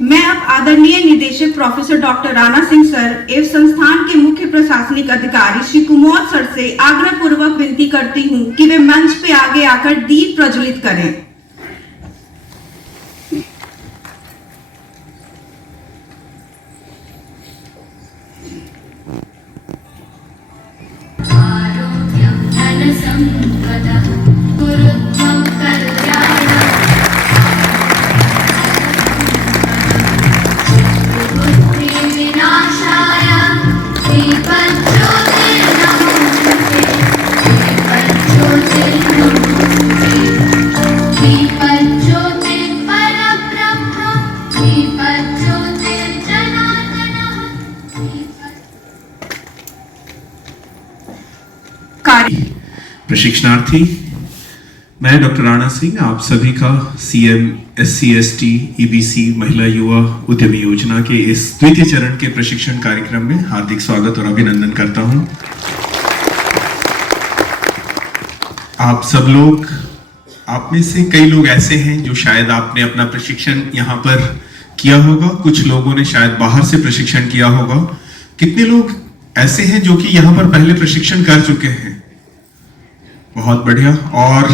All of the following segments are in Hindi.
मैं अब आदरणीय निदेशक professor doctor Rana Singh sir एवं संस्थान के मुख्य प्रशासनिक अधिकारी श्री कुमोद सर से आग्रह पूर्वक विनती करती हूं कि वे मंच पे आगे आकर दीप प्रज्वलित करें। प्रशिक्षणार्थी, मैं डॉक्टर राणा सिंह आप सभी का सीएम SC/ST EBC महिला युवा उद्यमी योजना के इस द्वितीय चरण के प्रशिक्षण कार्यक्रम में हार्दिक स्वागत और अभिनंदन करता हूं। आप सब लोग, आप में से कई लोग ऐसे हैं जो शायद आपने अपना प्रशिक्षण यहाँ पर किया होगा, कुछ लोगों ने शायद बाहर से प्रशिक्षण किया होगा। कितने लोग ऐसे हैं जो कि यहाँ पर पहले प्रशिक्षण कर चुके हैं? बहुत बढ़िया। और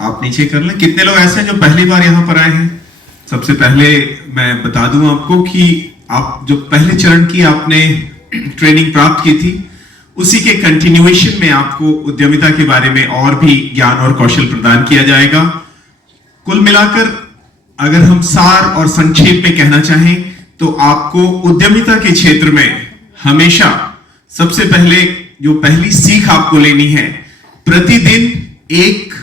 आप नीचे कर लें, कितने लोग ऐसे हैं जो पहली बार यहाँ पर आए हैं? सबसे पहले मैं बता दूं आपको कि आप जो पहले चरण की आपने ट्रेनिंग प्राप्त की थी, उसी के कंटिन्यूएशन में आपको उद्यमिता के बारे में और भी ज्ञान और कौशल प्रदान किया जाएगा। कुल मिलाकर अगर हम सार और संक्षेप में कहना चाहें तो आपको उद्यमिता के क्षेत्र में हमेशा सबसे पहले जो पहली सीख आपको लेनी है, प्रतिदिन एक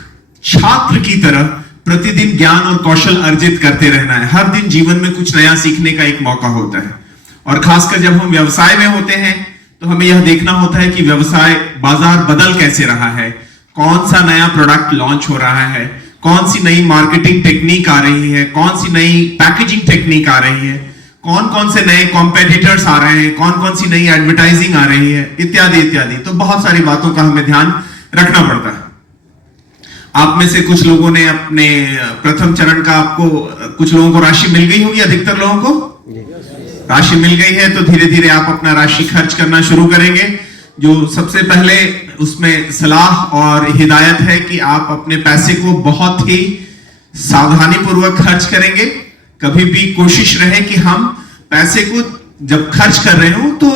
छात्र की तरह प्रतिदिन ज्ञान और कौशल अर्जित करते रहना है। हर दिन जीवन में कुछ नया सीखने का एक मौका होता है, और खासकर जब हम व्यवसाय में होते हैं तो हमें यह देखना होता है कि व्यवसाय बाजार बदल कैसे रहा है, कौन सा नया प्रोडक्ट लॉन्च हो रहा है, कौन सी नई मार्केटिंग टेक्निक आ रही है, कौन सी नई पैकेजिंग टेक्निक आ रही है, कौन कौन से नए कॉम्पिटिटर्स आ रहे हैं, कौन कौन सी नई एडवर्टाइजिंग आ रही है, इत्यादि इत्यादि। तो बहुत सारी बातों का हमें ध्यान रखना पड़ता है। आप में से कुछ लोगों ने अपने प्रथम चरण का, आपको कुछ लोगों को राशि मिल गई होगी, अधिकतर लोगों को राशि मिल गई है, तो धीरे धीरे आप अपना राशि खर्च करना शुरू करेंगे। जो सबसे पहले उसमें सलाह और हिदायत है कि आप अपने पैसे को बहुत ही सावधानी पूर्वक खर्च करेंगे। कभी भी कोशिश रहे कि हम पैसे को जब खर्च कर रहे हो तो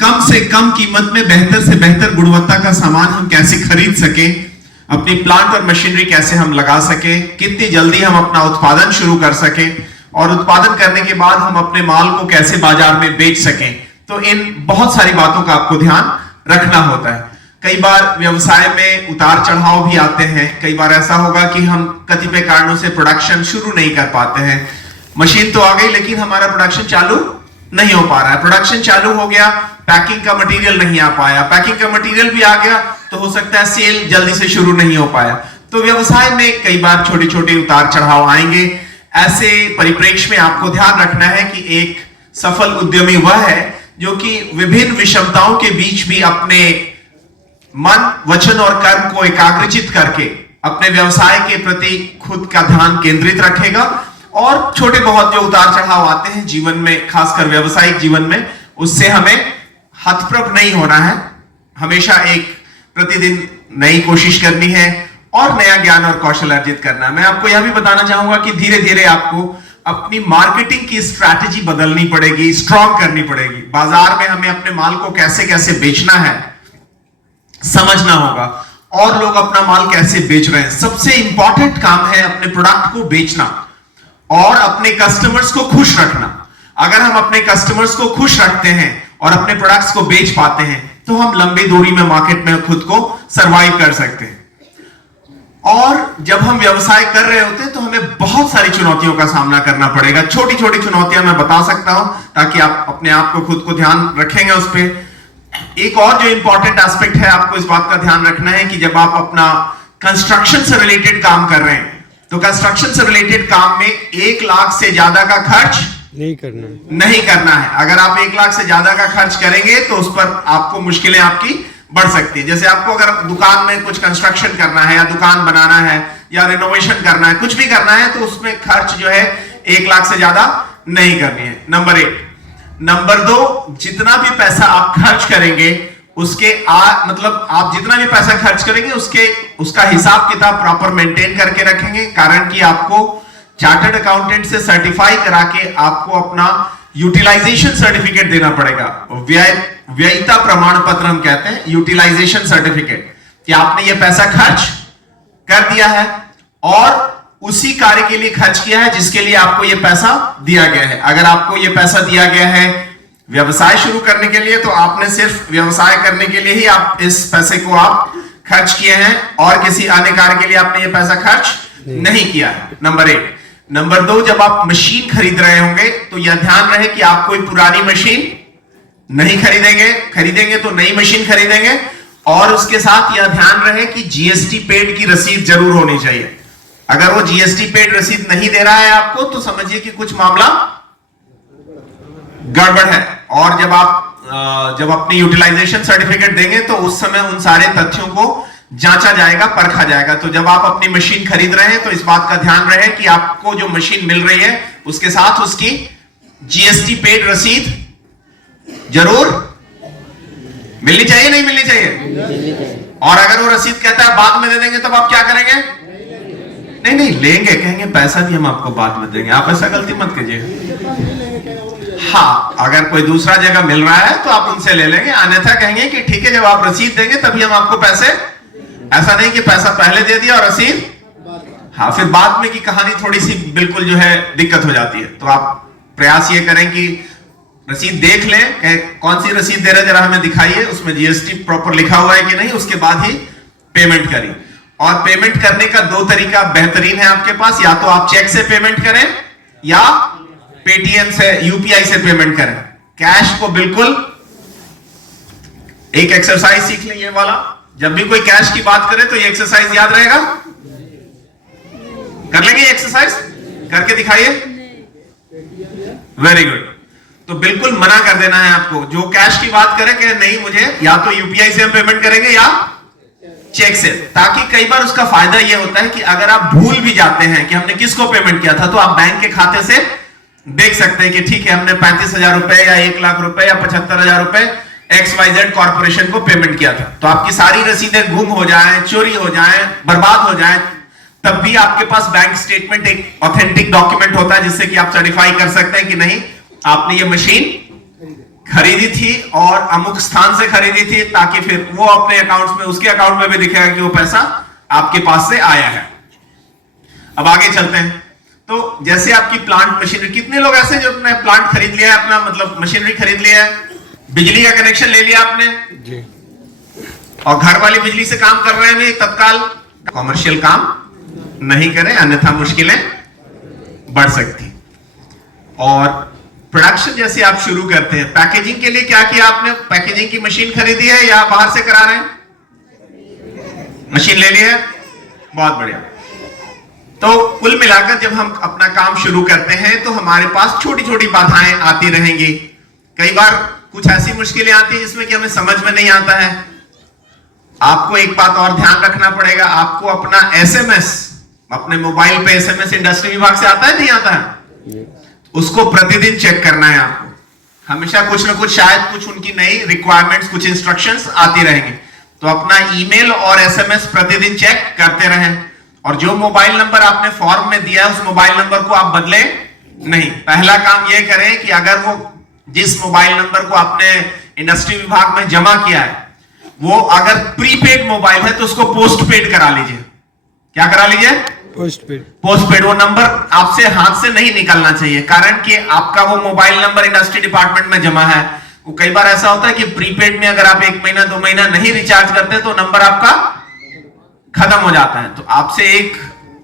कम से कम कीमत में बेहतर से बेहतर गुणवत्ता का सामान हम कैसे खरीद सकें, अपनी प्लांट और मशीनरी कैसे हम लगा सकें, कितनी जल्दी हम अपना उत्पादन शुरू कर सकें, और उत्पादन करने के बाद हम अपने माल को कैसे बाजार में बेच सकें। तो इन बहुत सारी बातों का आपको ध्यान रखना होता है। कई बार व्यवसाय में उतार चढ़ाव भी आते हैं। कई बार ऐसा होगा कि हम कतिपय कारणों से प्रोडक्शन शुरू नहीं कर पाते हैं। मशीन तो आ गई लेकिन हमारा प्रोडक्शन चालू नहीं हो पा रहा है। प्रोडक्शन चालू हो गया, पैकिंग का मटेरियल नहीं आ पाया, पैकिंग का मटेरियल भी आ गया तो हो सकता है सेल जल्दी से शुरू नहीं हो पाया। तो व्यवसाय में कई बार छोटे छोटे उतार चढ़ाव आएंगे। ऐसे परिप्रेक्ष्य में आपको ध्यान रखना है कि एक सफल उद्यमी वह है जो कि विभिन्न विषमताओं के बीच भी अपने मन, वचन और कर्म को एकाग्रचित करके अपने व्यवसाय के प्रति खुद का ध्यान केंद्रित रखेगा, और छोटे बहुत जो उतार चढ़ाव आते हैं जीवन में, खासकर व्यावसायिक जीवन में, उससे हमें हतप्रभ नहीं होना है। हमेशा एक प्रतिदिन नई कोशिश करनी है और नया ज्ञान और कौशल अर्जित करना है। मैं आपको यह भी बताना चाहूंगा कि धीरे धीरे आपको अपनी मार्केटिंग की स्ट्रैटेजी बदलनी पड़ेगी, स्ट्रॉन्ग करनी पड़ेगी। बाजार में हमें अपने माल को कैसे कैसे बेचना है समझना होगा, और लोग अपना माल कैसे बेच रहे हैं। सबसे इंपॉर्टेंट काम है अपने प्रोडक्ट को बेचना और अपने कस्टमर्स को खुश रखना। अगर हम अपने कस्टमर्स को खुश रखते हैं और अपने प्रोडक्ट्स को बेच पाते हैं तो हम लंबी दूरी में मार्केट में खुद को सरवाइव कर सकते हैं। और जब हम व्यवसाय कर रहे होते हैं तो हमें बहुत सारी चुनौतियों का सामना करना पड़ेगा। छोटी छोटी चुनौतियां मैं बता सकता हूं ताकि आप अपने आप को, खुद को ध्यान रखेंगे उस पर। एक और जो इंपॉर्टेंट एस्पेक्ट है, आपको इस बात का ध्यान रखना है कि जब आप अपना कंस्ट्रक्शन से रिलेटेड काम कर रहे हैं तो कंस्ट्रक्शन से रिलेटेड काम में 1 लाख से ज्यादा का खर्च नहीं करना है। अगर आप 1 लाख से ज्यादा का खर्च करेंगे तो उस पर आपको मुश्किलें आपकी बढ़ सकती है। जैसे आपको अगर दुकान में कुछ कंस्ट्रक्शन करना है या दुकान बनाना है या रिनोवेशन करना है, कुछ भी करना है, तो उसमें खर्च जो है 1 लाख से ज्यादा नहीं करनी है, नंबर 1। नंबर 2, जितना भी पैसा आप खर्च करेंगे उसके मतलब आप जितना भी पैसा खर्च करेंगे उसका हिसाब किताब प्रॉपर मेंटेन करके रखेंगे, कारण कि आपको चार्टर्ड अकाउंटेंट से सर्टिफाई करा के आपको अपना यूटिलाइजेशन सर्टिफिकेट देना पड़ेगा। व्ययिता प्रमाण पत्र हम कहते हैं, यूटिलाइजेशन सर्टिफिकेट, कि आपने ये पैसा खर्च कर दिया है और उसी कार्य के लिए खर्च किया है जिसके लिए आपको ये पैसा दिया गया है। अगर आपको ये पैसा दिया गया है व्यवसाय शुरू करने के लिए, तो आपने सिर्फ व्यवसाय करने के लिए ही आप इस पैसे को आप खर्च किए हैं और किसी अन्य कार्य के लिए आपने ये पैसा खर्च नहीं किया है, नंबर 1। नंबर 2, जब आप मशीन खरीद रहे होंगे तो यह ध्यान रहे कि आप कोई पुरानी मशीन नहीं खरीदेंगे तो नई मशीन खरीदेंगे, और उसके साथ यह ध्यान रहे कि जीएसटी पेड की रसीद जरूर होनी चाहिए। अगर वो जीएसटी पेड रसीद नहीं दे रहा है आपको, तो समझिए कि कुछ मामला गड़बड़ है। और जब अपनी यूटिलाइजेशन सर्टिफिकेट देंगे तो उस समय उन सारे तथ्यों को जांचा जाएगा, परखा जाएगा। तो जब आप अपनी मशीन खरीद रहे हैं तो इस बात का ध्यान रहे कि आपको जो मशीन मिल रही है उसके साथ उसकी जीएसटी पेड रसीद जरूर मिलनी चाहिए, नहीं मिलनी चाहिए? और अगर वो रसीद कहता है बाद में दे देंगे, तब आप क्या करेंगे? नहीं लेंगे, कहेंगे पैसा भी हम आपको बाद में देंगे। आप ऐसा गलती मत कीजिए। हाँ, अगर कोई दूसरा जगह मिल रहा है तो आप उनसे ले लेंगे, अन्यथा कहेंगे कि ठीक है, जब आप रसीद देंगे तभी हम आपको पैसे, ऐसा नहीं कि पैसा पहले दे दिया और रसीद, हाँ, फिर बाद में की कहानी थोड़ी सी बिल्कुल जो है दिक्कत हो जाती है। तो आप प्रयास ये करें कि रसीद देख लें, कौन सी रसीद दे रहे हैं जरा हमें दिखाइए, उसमें जीएसटी प्रॉपर लिखा हुआ है कि नहीं, उसके बाद ही पेमेंट करें। और पेमेंट करने का 2 तरीका बेहतरीन है आपके पास, या तो आप चेक से पेमेंट करें या पेटीएम से, यूपीआई से पेमेंट करें। कैश को बिल्कुल, एक एक्सरसाइज सीख लें ये वाला, जब भी कोई कैश की बात करे तो ये एक्सरसाइज याद रहेगा। कर लेंगे एक्सरसाइज, करके दिखाइए। Very good. तो बिल्कुल मना कर देना है आपको, जो कैश की बात करे कि नहीं, मुझे या तो यूपीआई से हम पेमेंट करेंगे या चेक से, ताकि कई बार उसका फायदा यह होता है कि अगर आप भूल भी जाते हैं कि हमने किसको पेमेंट किया था, तो आप बैंक के खाते से देख सकते हैं कि ठीक है, हमने 35,000 रुपए या 1 लाख रुपए या 75,000 रुपए XYZ कॉर्पोरेशन को पेमेंट किया था। तो आपकी सारी रसीदें गुम हो जाएं, चोरी हो जाएं, बर्बाद हो जाएं, तब भी आपके पास बैंक स्टेटमेंट एक ऑथेंटिक डॉक्यूमेंट होता है जिससे कि आप सर्टिफाई कर सकते हैं कि नहीं, आपने ये मशीन खरीदी थी और अमुक स्थान से खरीदी थी, ताकि फिर वो अपने अकाउंट्स में, उसके अकाउंट में भी दिखेगा कि वो पैसा आपके पास से आया है। अब आगे चलते हैं। तो जैसे आपकी प्लांट मशीनरी, कितने लोग ऐसे जो अपने प्लांट खरीद लिया है, अपना मतलब मशीनरी खरीद लिया है, बिजली का कनेक्शन ले लिया आपने जी, और घर वाली बिजली से काम कर रहे हैं तत्काल? कॉमर्शियल काम नहीं करें, अन्यथा मुश्किलें बढ़ सकती। और प्रोडक्शन जैसे आप शुरू करते हैं, पैकेजिंग के लिए क्या किया आपने? पैकेजिंग की मशीन खरीदी है या बाहर से करा रहे हैं? मशीन ले ली है, बहुत बढ़िया। तो कुल मिलाकर जब हम अपना काम शुरू करते हैं तो हमारे पास छोटी छोटी बाधाएं आती रहेंगी। कई बार कुछ ऐसी मुश्किलें आती है जिसमें कि हमें समझ में नहीं आता है। आपको एक बात और ध्यान रखना पड़ेगा, आपको अपना एसएमएस, अपने मोबाइल पे एसएमएस इंडस्ट्री विभाग से आता है, नहीं आता है? उसको प्रतिदिन चेक करना है आपको। हमेशा कुछ ना कुछ, शायद कुछ उनकी नई रिक्वायरमेंट्स, कुछ इंस्ट्रक्शंस आती रहेंगी। तो अपना ईमेल और एसएमएस प्रतिदिन चेक करते रहें। और जो मोबाइल नंबर आपने फॉर्म में दिया है उस मोबाइल नंबर को आप बदले नहीं। पहला काम यह करें कि अगर वो जिस मोबाइल नंबर को आपने इंडस्ट्री विभाग में जमा किया है वो अगर प्रीपेड मोबाइल है तो उसको पोस्टपेड करा लीजिए। क्या करा लीजिए? पोस्टपेड। वो नंबर आपसे हाथ से नहीं निकलना चाहिए, कारण कि आपका वो मोबाइल नंबर इंडस्ट्री डिपार्टमेंट में जमा है। वो कई बार ऐसा होता है कि प्रीपेड में अगर आप 1 महीना 2 महीना नहीं रिचार्ज करते तो नंबर आपका खत्म हो जाता है। तो आपसे एक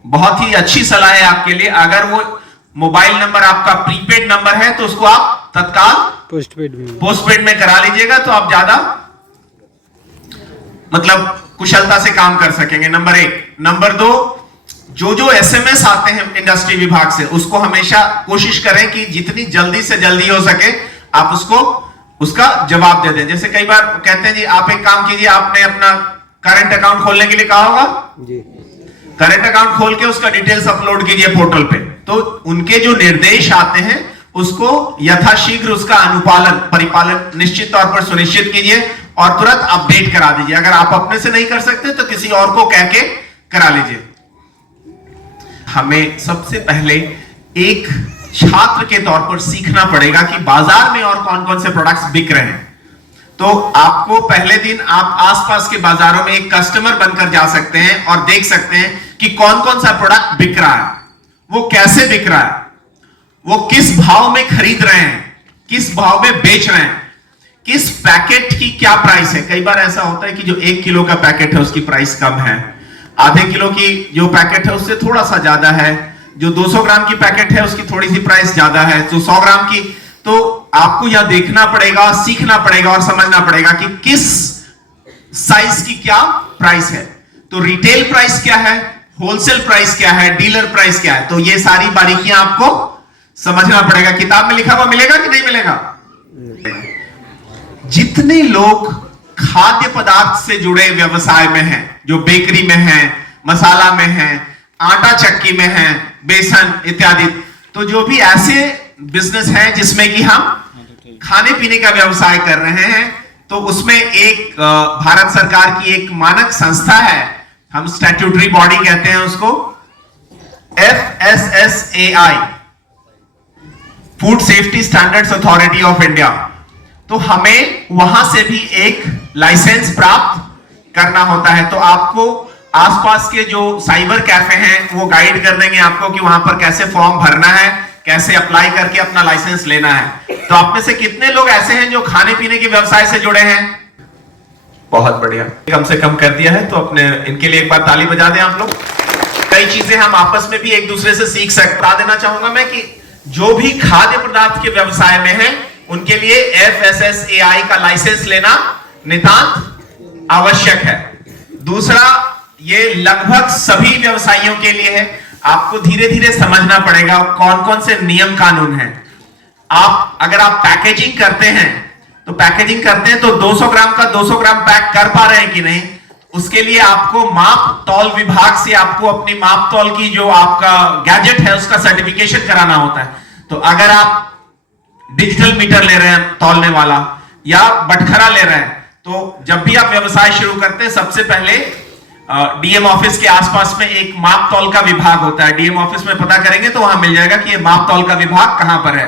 बहुत ही अच्छी सलाह है आपके लिए, अगर वो मोबाइल नंबर आपका प्रीपेड नंबर है तो उसको आप तत्काल पोस्टपेड में करा लीजिएगा, तो आप ज्यादा मतलब कुशलता से काम कर सकेंगे। नंबर 1। नंबर 2, जो एसएमएस आते हैं इंडस्ट्री विभाग से उसको हमेशा कोशिश करें कि जितनी जल्दी से जल्दी हो सके आप उसको उसका जवाब दे दें। जैसे कई बार कहते हैं जी आप एक काम कीजिए, आपने अपना करंट अकाउंट खोलने के लिए कहा होगा जी, करंट अकाउंट खोल के उसका डिटेल्स अपलोड कीजिए पोर्टल पे। तो उनके जो निर्देश आते हैं उसको यथाशीघ्र उसका अनुपालन परिपालन निश्चित तौर पर सुनिश्चित कीजिए और तुरंत अपडेट करा दीजिए। अगर आप अपने से नहीं कर सकते तो किसी और को कह के करा लीजिए। हमें सबसे पहले एक छात्र के तौर पर सीखना पड़ेगा कि बाजार में और कौन कौन से प्रोडक्ट्स बिक रहे हैं। तो आपको पहले दिन आप आसपास के बाजारों में एक कस्टमर बनकर जा सकते हैं और देख सकते हैं कि कौन कौन सा प्रोडक्ट बिक रहा है, वो कैसे बिक रहा है, वो किस भाव में खरीद रहे हैं, किस भाव में बेच रहे हैं, किस पैकेट की क्या प्राइस है। कई बार ऐसा होता है कि जो 1 किलो का पैकेट है उसकी प्राइस कम है, आधे किलो की जो पैकेट है उससे थोड़ा सा ज्यादा है, जो 200 ग्राम की पैकेट है उसकी थोड़ी सी प्राइस ज्यादा है, तो 100 ग्राम की। तो आपको यह देखना पड़ेगा, सीखना पड़ेगा और समझना पड़ेगा कि किस साइज की क्या प्राइस है। तो रिटेल प्राइस क्या है, होलसेल प्राइस क्या है, डीलर प्राइस क्या है, तो ये सारी बारीकियां आपको समझना पड़ेगा। किताब में लिखा हुआ मिलेगा कि नहीं मिलेगा? जितने लोग खाद्य पदार्थ से जुड़े व्यवसाय में हैं, जो बेकरी में है, मसाला में है, आटा चक्की में है, बेसन इत्यादि, तो जो भी ऐसे बिजनेस है जिसमें कि हम खाने पीने का व्यवसाय कर रहे हैं, तो उसमें एक भारत सरकार की एक मानक संस्था है, हम स्टैट्यूटरी बॉडी कहते हैं उसको, FSSAI, food safety standards authority of India. तो हमें वहां से भी एक लाइसेंस प्राप्त करना होता है। तो आपको आसपास के जो साइबर कैफे हैं वो गाइड कर देंगे आपको कि वहां पर कैसे फॉर्म भरना है, कैसे अप्लाई करके अपना लाइसेंस लेना है। तो आप में से कितने लोग ऐसे हैं जो खाने पीने के व्यवसाय से जुड़े हैं? बहुत बढ़िया, कम से कम कर दिया है, तो अपने इनके लिए एक बार ताली बजा दें आप लोग। कई चीजें हम आपस में भी एक दूसरे से सीख सकते। बता देना चाहूंगा मैं कि जो भी खाद्य पदार्थ के व्यवसाय में है उनके लिए FSSAI का लाइसेंस लेना नितांत आवश्यक है। दूसरा, ये लगभग सभी व्यवसायियों के लिए है। आपको धीरे धीरे समझना पड़ेगा कौन कौन से नियम कानून हैं। अगर आप पैकेजिंग करते हैं तो 200 ग्राम का 200 ग्राम पैक कर पा रहे हैं कि नहीं, उसके लिए आपको माप तौल विभाग से आपको अपनी माप तौल की जो आपका गैजेट है उसका सर्टिफिकेशन कराना होता है। तो अगर आप डिजिटल मीटर ले रहे हैं तौलने वाला या बटखरा ले रहे हैं, तो जब भी आप व्यवसाय शुरू करते हैं सबसे पहले डीएम ऑफिस के आसपास में एक माप तौल का विभाग होता है। डीएम ऑफिस में पता करेंगे तो वहां मिल जाएगा कि ये माप तौल का विभाग कहां पर है।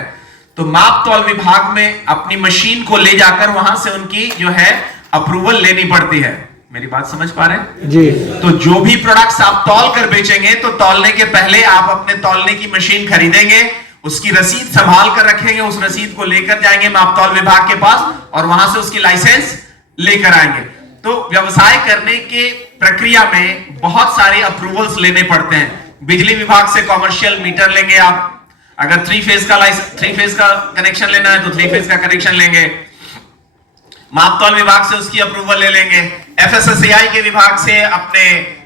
तो माप तौल विभाग में अपनी मशीन को ले जाकर वहां से उनकी जो है अप्रूवल लेनी पड़ती है। मेरी बात समझ पा रहे हैं जी? तो जो भी प्रोडक्ट्स आप तौल कर बेचेंगे तो तौलने के पहले आप अपने तौलने की मशीन खरीदेंगे, उसकी रसीद संभाल कर रखेंगे, उस रसीद को लेकर जाएंगे मापतौल विभाग के पास और वहां से उसकी लाइसेंस लेकर आएंगे। तो व्यवसाय करने के प्रक्रिया में बहुत सारे अप्रूवल्स लेने पड़ते हैं। बिजली विभाग से कॉमर्शियल मीटर लेंगे आप, अगर 3 फेज का कनेक्शन लेना है तो 3 फेज का कनेक्शन लेंगे। मापतौल विभाग से उसकी अप्रूवल ले लेंगे। FSSAI के विभाग से अपने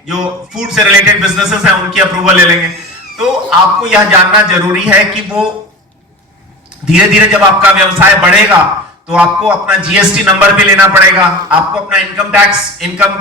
जो फूड से रिलेटेड बिजनेसेस हैं उनकी अप्रूवल ले लेंगे। तो आपको यह जानना जरूरी है कि वो धीरे धीरे जब आपका व्यवसाय बढ़ेगा तो आपको अपना GST नंबर भी लेना पड़ेगा, आपको अपना इनकम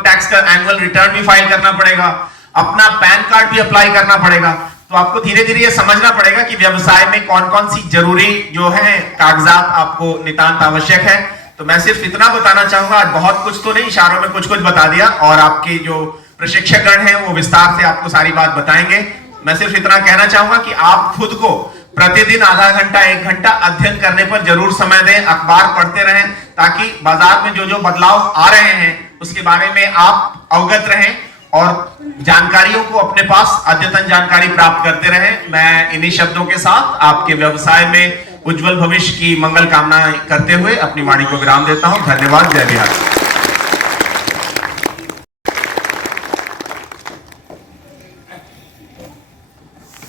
टैक्स का एनुअल रिटर्न भी फाइल करना पड़ेगा, अपना पैन कार्ड भी अप्लाई करना पड़ेगा। तो आपको धीरे धीरे ये समझना पड़ेगा कि व्यवसाय में कौन कौन सी जरूरी जो है कागजात आपको नितांत आवश्यक है। तो मैं सिर्फ इतना बताना चाहूंगा, बहुत कुछ तो नहीं, इशारों में कुछ कुछ बता दिया और आपके जो प्रशिक्षकगण हैं वो विस्तार से आपको सारी बात बताएंगे। मैं सिर्फ इतना कहना चाहूंगा कि आप खुद को प्रतिदिन आधा घंटा 1 घंटा अध्ययन करने पर जरूर समय दें, अखबार पढ़ते रहें, ताकि बाजार में जो जो बदलाव आ रहे हैं उसके बारे में आप अवगत रहें और जानकारियों को अपने पास अद्यतन जानकारी प्राप्त करते रहें। मैं इन्हीं शब्दों के साथ आपके व्यवसाय में उज्जवल भविष्य की मंगल कामना करते हुए अपनी वाणी को विराम देता हूं। धन्यवाद। जय बिहार।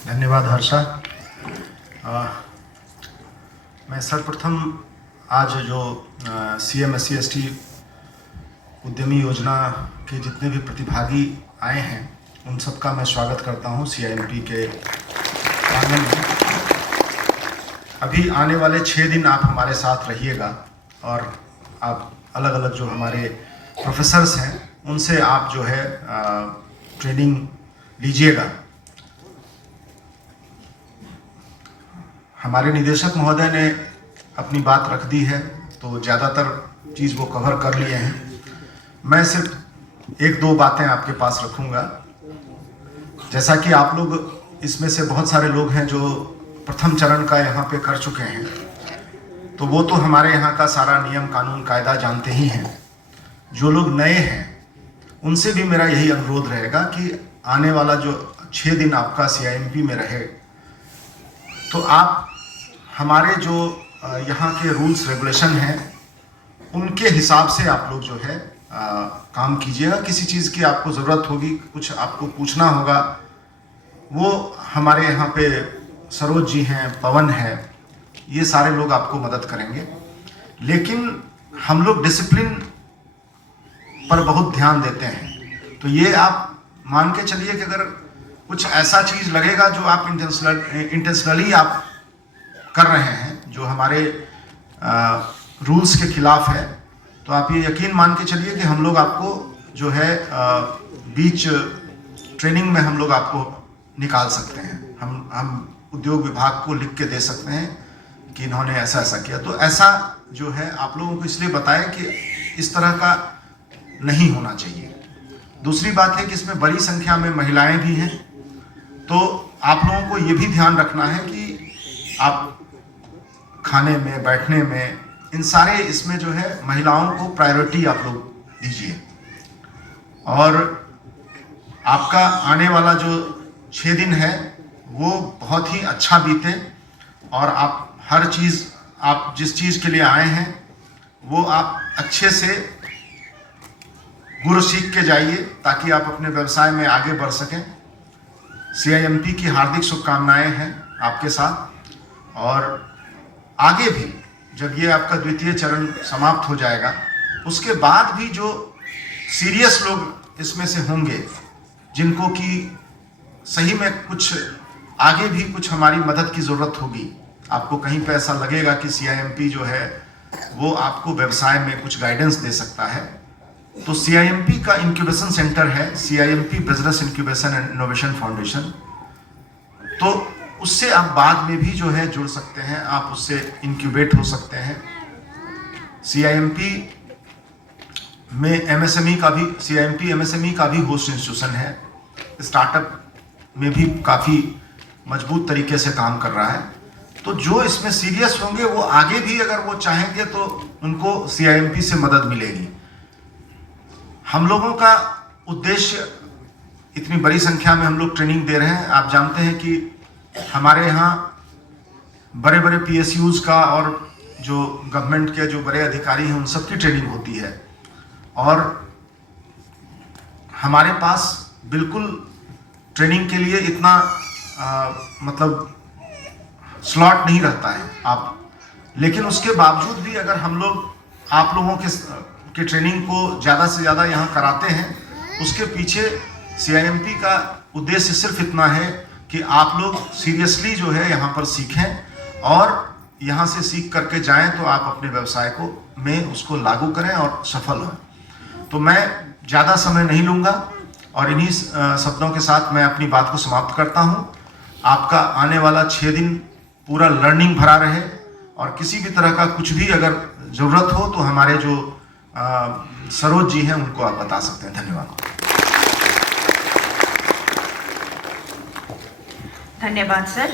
धन्यवाद हर्षा। मैं सर्वप्रथम आज जो CM SC/ST उद्यमी योजना के जितने भी प्रतिभागी आए हैं उन सबका मैं स्वागत करता हूं CIMT के आंगन में। अभी आने वाले 6 दिन आप हमारे साथ रहिएगा और आप अलग अलग जो हमारे प्रोफेसर्स हैं उनसे आप जो है ट्रेनिंग लीजिएगा। हमारे निदेशक महोदय ने अपनी बात रख दी है, तो ज़्यादातर चीज़ वो कवर कर लिए हैं। मैं सिर्फ एक दो बातें आपके पास रखूँगा। जैसा कि आप लोग इसमें से बहुत सारे लोग हैं जो प्रथम चरण का यहाँ पे कर चुके हैं, तो वो तो हमारे यहाँ का सारा नियम कानून कायदा जानते ही हैं। जो लोग नए हैं उनसे भी मेरा यही अनुरोध रहेगा कि आने वाला जो 6 दिन आपका CIMP में रहे, तो आप हमारे जो यहाँ के रूल्स रेगुलेशन हैं उनके हिसाब से आप लोग जो है काम कीजिएगा। किसी चीज़ की आपको ज़रूरत होगी, कुछ आपको पूछना होगा, वो हमारे यहाँ पे सरोज जी हैं, पवन है, ये सारे लोग आपको मदद करेंगे। लेकिन हम लोग डिसिप्लिन पर बहुत ध्यान देते हैं, तो ये आप मान के चलिए कि अगर कुछ ऐसा चीज़ लगेगा जो आप इंटेंशनली आप कर रहे हैं, जो हमारे रूल्स के खिलाफ है, तो आप ये यकीन मान के चलिए कि हम लोग आपको जो है बीच ट्रेनिंग में हम लोग आपको निकाल सकते हैं। हम उद्योग विभाग को लिख के दे सकते हैं कि इन्होंने ऐसा ऐसा किया। तो ऐसा जो है आप लोगों को इसलिए बताएं कि इस तरह का नहीं होना चाहिए। दूसरी बात है कि इसमें बड़ी संख्या में महिलाएं भी हैं, तो आप लोगों को ये भी ध्यान रखना है कि आप खाने में, बैठने में, इन सारे इसमें जो है महिलाओं को प्रायोरिटी आप लोग दीजिए। और आपका आने वाला जो 6 दिन है वो बहुत ही अच्छा बीते, और आप हर चीज़, आप जिस चीज़ के लिए आए हैं वो आप अच्छे से गुर सीख के जाइए, ताकि आप अपने व्यवसाय में आगे बढ़ सकें। CIMP की हार्दिक शुभकामनाएं हैं आपके साथ। और आगे भी जब ये आपका द्वितीय चरण समाप्त हो जाएगा, उसके बाद भी जो सीरियस लोग इसमें से होंगे, जिनको कि सही में कुछ आगे भी कुछ हमारी मदद की ज़रूरत होगी, आपको कहीं पे ऐसा लगेगा कि CIMP जो है वो आपको व्यवसाय में कुछ गाइडेंस दे सकता है, तो CIMP का इंक्यूबेशन सेंटर है, CIMP business incubation and innovation foundation, तो उससे आप बाद में भी जो है जुड़ सकते हैं, आप उससे इंक्यूबेट हो सकते हैं। CIMP में MSME का भी, CIMP MSME का भी होस्ट इंस्टीट्यूशन है, स्टार्टअप में भी काफ़ी मजबूत तरीके से काम कर रहा है। तो जो इसमें सीरियस होंगे वो आगे भी अगर वो चाहेंगे तो उनको CIMP से मदद मिलेगी। हम लोगों का उद्देश्य, इतनी बड़ी संख्या में हम लोग ट्रेनिंग दे रहे हैं। आप जानते हैं कि हमारे यहाँ बड़े बड़े PSUs का और जो गवर्नमेंट के जो बड़े अधिकारी हैं उन सबकी ट्रेनिंग होती है, और हमारे पास बिल्कुल ट्रेनिंग के लिए इतना मतलब स्लॉट नहीं रहता है आप, लेकिन उसके बावजूद भी अगर हम लोग आप लोगों के ट्रेनिंग को ज़्यादा से ज़्यादा यहाँ कराते हैं, उसके पीछे CIMP का उद्देश्य सिर्फ इतना है कि आप लोग सीरियसली जो है यहाँ पर सीखें, और यहाँ से सीख करके जाएं तो आप अपने व्यवसाय को में उसको लागू करें और सफल हों। तो मैं ज़्यादा समय नहीं लूँगा, और इन्हीं शब्दों के साथ मैं अपनी बात को समाप्त करता हूँ। आपका आने वाला 6 दिन पूरा लर्निंग भरा रहे, और किसी भी तरह का कुछ भी अगर ज़रूरत हो तो हमारे जो सरोज जी हैं उनको आप बता सकते हैं। धन्यवाद। धन्यवाद सर।